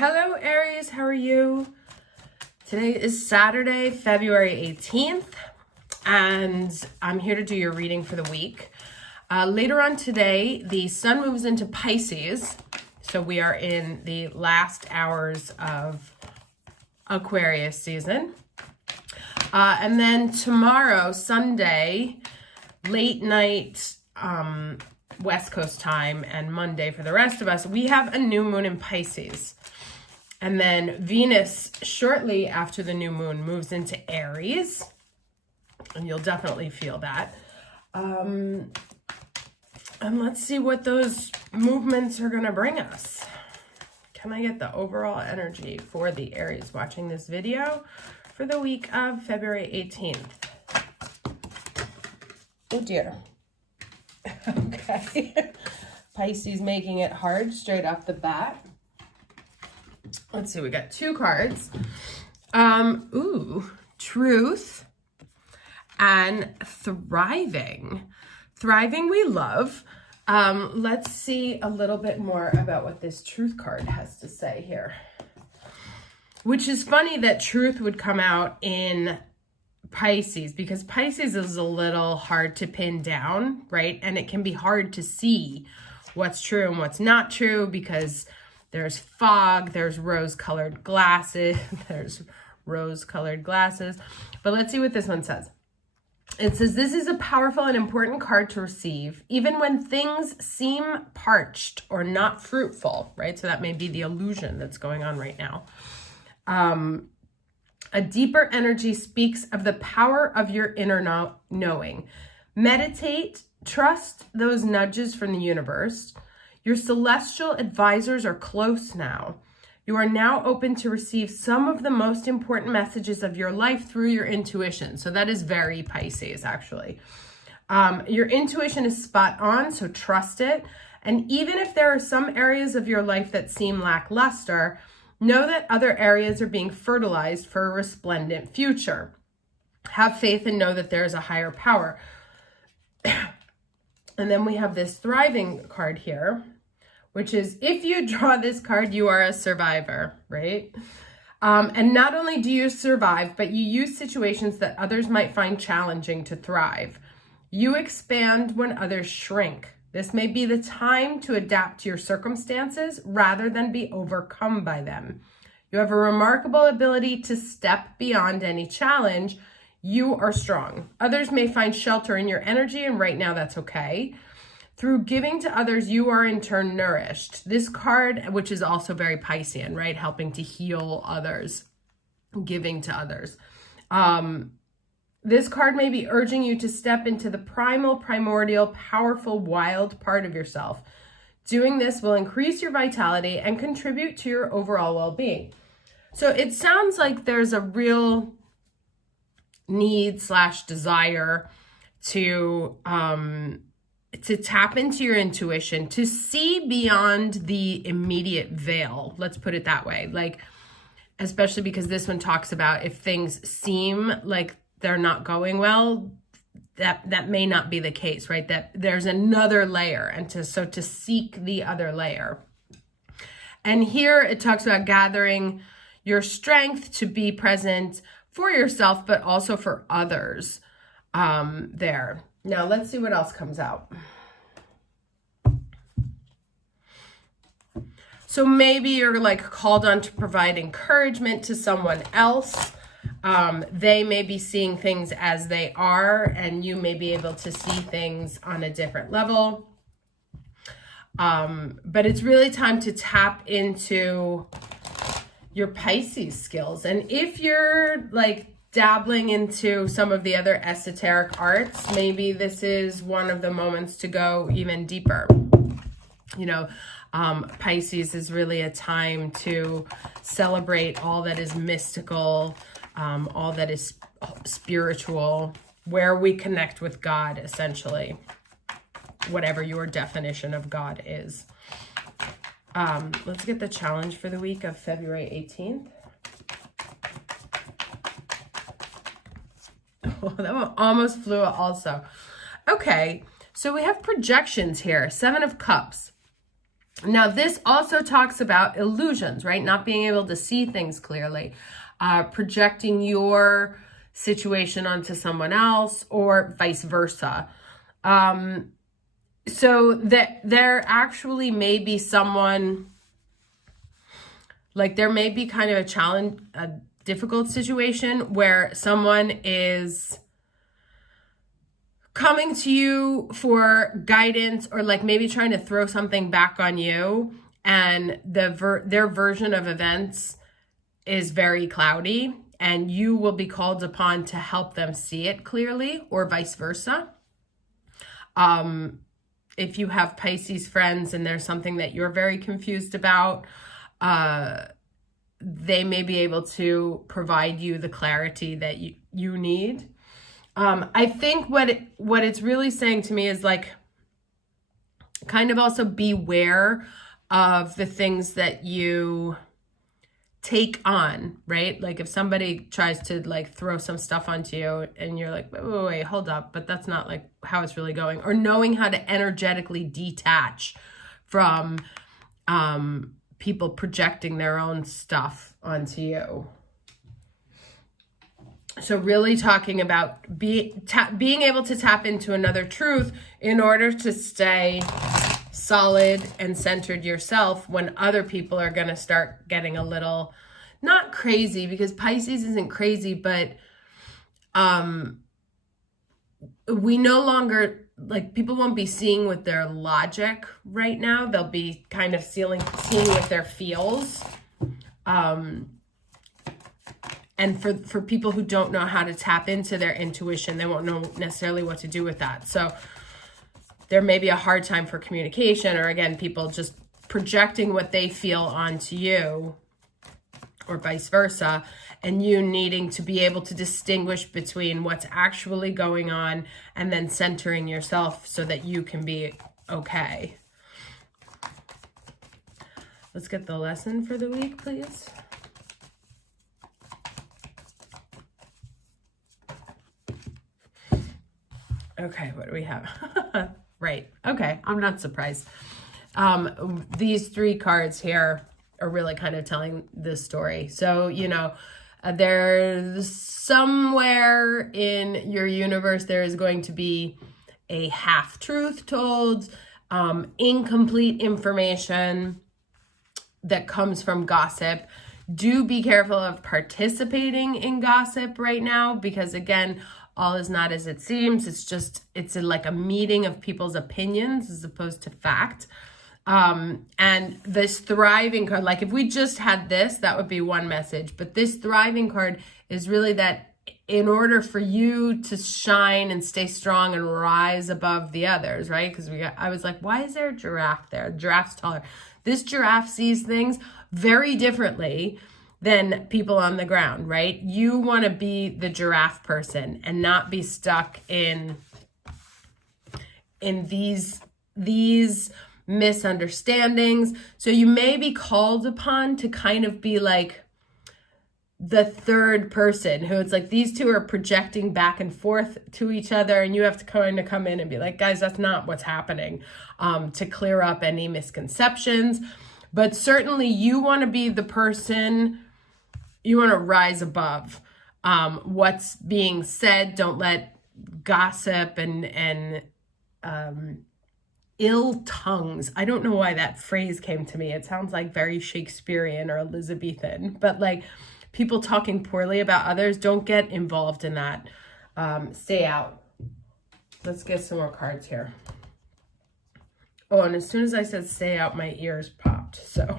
Hello, Aries. How are you? Today is Saturday, February 18th, and I'm here to do your reading for the week. Later on today, the sun moves into Pisces, so we are in the last hours of Aquarius season. And then tomorrow, Sunday, late night, West Coast time, and Monday for the rest of us, we have a new moon in Pisces. And then Venus, shortly after the new moon, moves into Aries. And you'll definitely feel that. And let's see what those movements are going to bring us. Can I get the overall energy for the Aries watching this video for the week of February 18th? Oh dear. Okay. Pisces making it hard straight off the bat. Let's see, we got two cards. Truth and thriving. Thriving we love. Let's see a little bit more about what this truth card has to say here. Which is funny that truth would come out in Pisces, because Pisces is a little hard to pin down, right? And it can be hard to see what's true and what's not true because there's fog, there's rose-colored glasses, But let's see what this one says. It says, this is a powerful and important card to receive, even when things seem parched or not fruitful, right? So that may be the illusion that's going on right now. A deeper energy speaks of the power of your inner knowing. Meditate, trust those nudges from the universe. Your celestial advisors are close now. You are now open to receive some of the most important messages of your life through your intuition. So that is very Pisces, actually. Your intuition is spot on, so trust it. And even if there are some areas of your life that seem lackluster, know that other areas are being fertilized for a resplendent future. Have faith and know that there is a higher power. And then we have this thriving card here, which is, if you draw this card, you are a survivor, right? And not only do you survive, but you use situations that others might find challenging to thrive. You expand when others shrink. This may be the time to adapt to your circumstances rather than be overcome by them. You have a remarkable ability to step beyond any challenge. You are strong. Others may find shelter in your energy, and right now that's okay. Through giving to others, you are in turn nourished. This card, which is also very Piscean, right? Helping to heal others, giving to others. This card may be urging you to step into the primal, primordial, powerful, wild part of yourself. Doing this will increase your vitality and contribute to your overall well-being. So it sounds like there's a real need/desire to tap into your intuition, to see beyond the immediate veil. Let's put it that way. Like, especially because this one talks about if things seem like they're not going well, that may not be the case, right? That there's another layer, and to seek the other layer. And here it talks about gathering your strength to be present for yourself, but also for others there. Now let's see what else comes out. So maybe you're like called on to provide encouragement to someone else. They may be seeing things as they are, and you may be able to see things on a different level. But it's really time to tap into your Pisces skills. And if you're like dabbling into some of the other esoteric arts, maybe this is one of the moments to go even deeper. You know, Pisces is really a time to celebrate all that is mystical, all that is spiritual, where we connect with God, essentially, whatever your definition of God is. Let's get the challenge for the week of February 18th. Oh, that one almost flew also. Okay, so we have projections here. 7 of Cups. Now, this also talks about illusions, right? Not being able to see things clearly, projecting your situation onto someone else or vice versa. So that there actually may be someone, like there may be kind of a difficult situation where someone is coming to you for guidance, or like maybe trying to throw something back on you, and their version of events is very cloudy, and you will be called upon to help them see it clearly, or vice versa. If you have Pisces friends and there's something that you're very confused about, they may be able to provide you the clarity that you need. I think what it's really saying to me is like, kind of also beware of the things that you take on, right? Like if somebody tries to like throw some stuff onto you and you're like, wait, hold up, but that's not like how it's really going. Or knowing how to energetically detach from people projecting their own stuff onto you. So really talking about being able to tap into another truth in order to stay solid and centered yourself when other people are going to start getting a little, not crazy, because Pisces isn't crazy, but we no longer, like, people won't be seeing with their logic right now. They'll be kind of seeing with their feels. And for people who don't know how to tap into their intuition, they won't know necessarily what to do with that. So there may be a hard time for communication, or again, people just projecting what they feel onto you, or vice versa, and you needing to be able to distinguish between what's actually going on and then centering yourself so that you can be okay. Let's get the lesson for the week, please. Okay, what do we have? Right. Okay, I'm not surprised. These three cards here are really kind of telling this story. So, you know, there's somewhere in your universe, there is going to be a half-truth told, incomplete information that comes from gossip. Do be careful of participating in gossip right now, because again, all is not as it seems. It's like a meeting of people's opinions as opposed to fact. And this thriving card, like if we just had this, that would be one message. But this thriving card is really that in order for you to shine and stay strong and rise above the others, right? Because I was like, why is there a giraffe there? The giraffe's taller. This giraffe sees things very differently than people on the ground, right? You want to be the giraffe person and not be stuck in these misunderstandings. So you may be called upon to kind of be like the third person, who it's like these two are projecting back and forth to each other, and you have to kind of come in and be like, guys, that's not what's happening, to clear up any misconceptions. But certainly you want to be the person, you want to rise above what's being said. Don't let gossip and ill tongues. I don't know why that phrase came to me. It sounds like very Shakespearean or Elizabethan, but like people talking poorly about others, don't get involved in that. Stay out. Let's get some more cards here. Oh, and as soon as I said stay out, my ears popped. So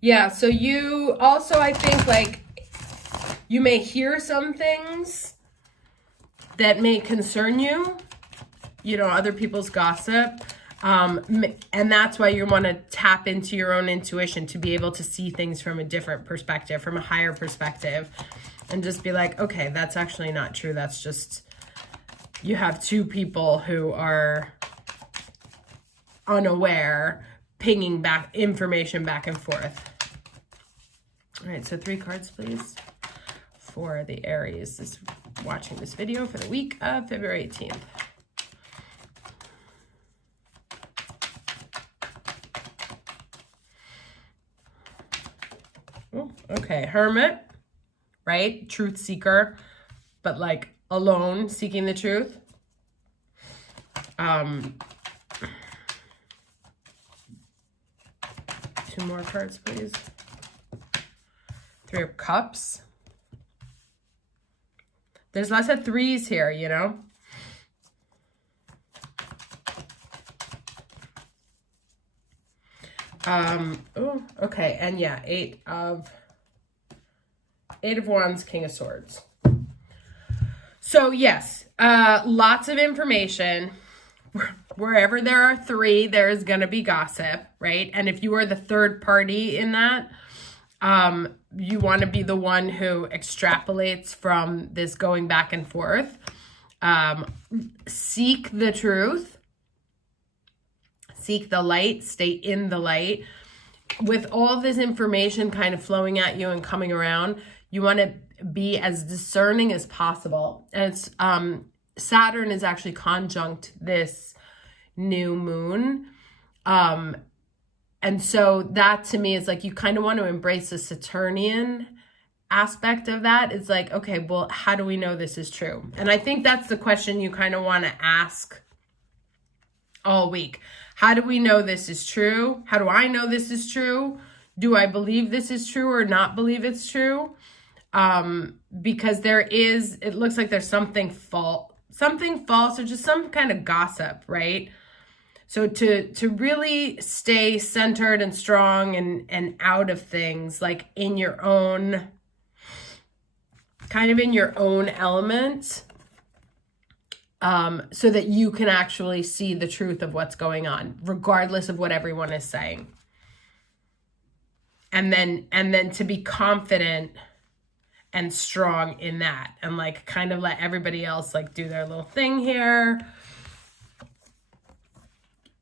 yeah, so you also, I think, like, you may hear some things that may concern you, you know, other people's gossip. And that's why you want to tap into your own intuition to be able to see things from a different perspective, from a higher perspective, and just be like, okay, that's actually not true. That's just, you have two people who are unaware, pinging back information back and forth. All right, so 3 cards, please, for the Aries this watching this video for the week of February 18th. Oh, okay, Hermit, right? Truth seeker, but like alone, seeking the truth. Two more cards, please. Three of Cups. There's lots of threes here, you know? Oh, okay. And yeah, Eight of Wands, King of Swords. So yes, lots of information. Wherever there are three, there is going to be gossip, right? And if you are the third party in that, you want to be the one who extrapolates from this going back and forth. Seek the truth. Seek the light. Stay in the light. With all this information kind of flowing at you and coming around, you want to be as discerning as possible. And it's Saturn is actually conjunct this new moon. And so that to me is like, you kind of want to embrace the Saturnian aspect of that. It's like, okay, well, how do we know this is true? And I think that's the question you kind of want to ask all week. How do we know this is true? How do I know this is true? Do I believe this is true or not believe it's true? Because it looks like there's something false or just some kind of gossip, right? So to really stay centered and strong and out of things, like in your own, kind of in your own element, so that you can actually see the truth of what's going on, regardless of what everyone is saying. And then to be confident and strong in that, and like kind of let everybody else like do their little thing here.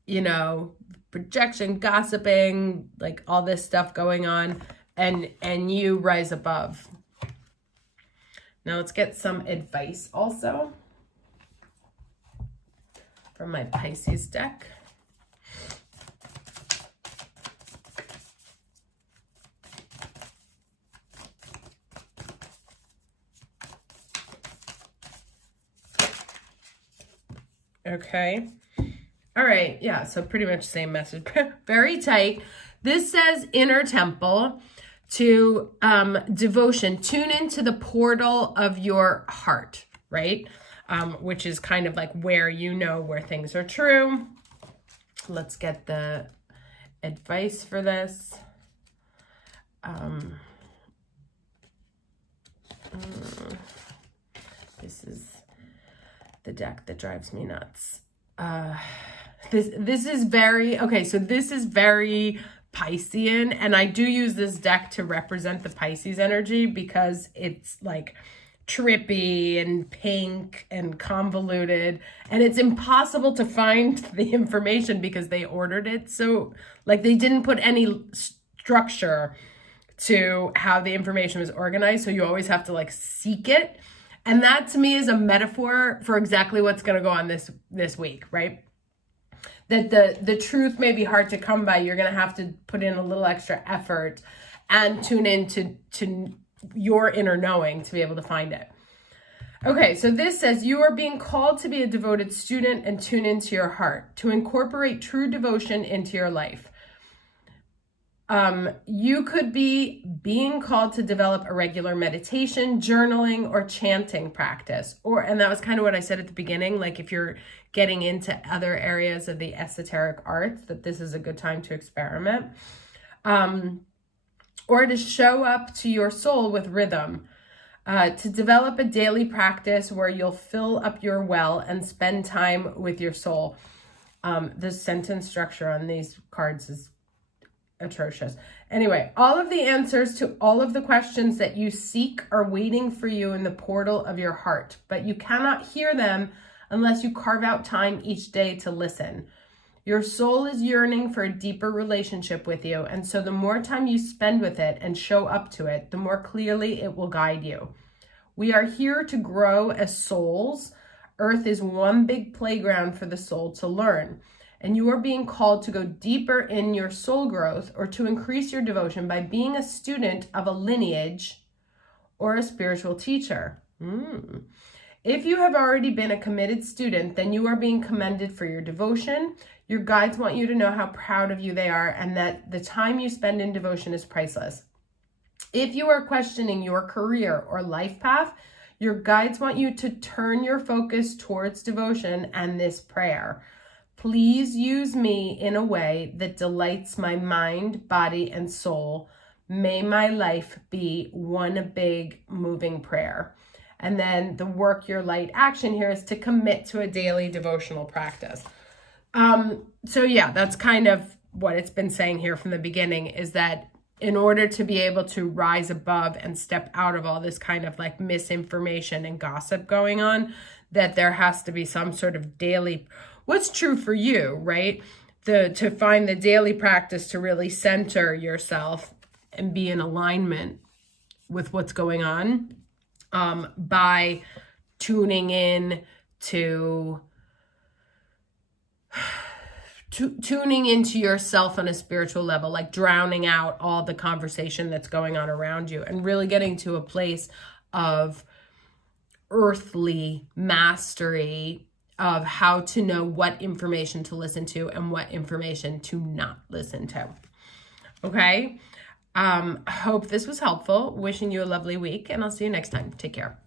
You know, projection, gossiping, like all this stuff going on, and you rise above. Now let's get some advice also from my Pisces deck. Okay. All right. Yeah. So pretty much same message. Very tight. This says inner temple to devotion. Tune into the portal of your heart, right? Which is kind of like where you know where things are true. Let's get the advice for this. This is the deck that drives me nuts. This is very, okay, so this is very Piscean, and I do use this deck to represent the Pisces energy because it's like trippy and pink and convoluted, and it's impossible to find the information because they ordered it. So like they didn't put any structure to how the information was organized. So you always have to like seek it. And that to me is a metaphor for exactly what's going to go on this week, right? That the truth may be hard to come by. You're going to have to put in a little extra effort and tune in to your inner knowing to be able to find it. Okay, so this says you are being called to be a devoted student and tune into your heart, to incorporate true devotion into your life. You could be being called to develop a regular meditation, journaling, or chanting practice. And that was kind of what I said at the beginning, like if you're getting into other areas of the esoteric arts, that this is a good time to experiment. Or to show up to your soul with rhythm. To develop a daily practice where you'll fill up your well and spend time with your soul. The sentence structure on these cards is atrocious. Anyway, all of the answers to all of the questions that you seek are waiting for you in the portal of your heart, but you cannot hear them unless you carve out time each day to listen. Your soul is yearning for a deeper relationship with you, and so the more time you spend with it and show up to it, the more clearly it will guide you. We are here to grow as souls. Earth is one big playground for the soul to learn. And you are being called to go deeper in your soul growth or to increase your devotion by being a student of a lineage or a spiritual teacher. If you have already been a committed student, then you are being commended for your devotion. Your guides want you to know how proud of you they are and that the time you spend in devotion is priceless. If you are questioning your career or life path, your guides want you to turn your focus towards devotion and this prayer. Please use me in a way that delights my mind, body, and soul. May my life be one big moving prayer. And then the work your light action here is to commit to a daily devotional practice. So yeah, that's kind of what it's been saying here from the beginning, is that in order to be able to rise above and step out of all this kind of like misinformation and gossip going on, that there has to be some sort of daily, what's true for you, right? To find the daily practice to really center yourself and be in alignment with what's going on, by tuning in to tuning into yourself on a spiritual level, like drowning out all the conversation that's going on around you and really getting to a place of earthly mastery of how to know what information to listen to and what information to not listen to. Okay? Hope this was helpful. Wishing you a lovely week, and I'll see you next time. Take care.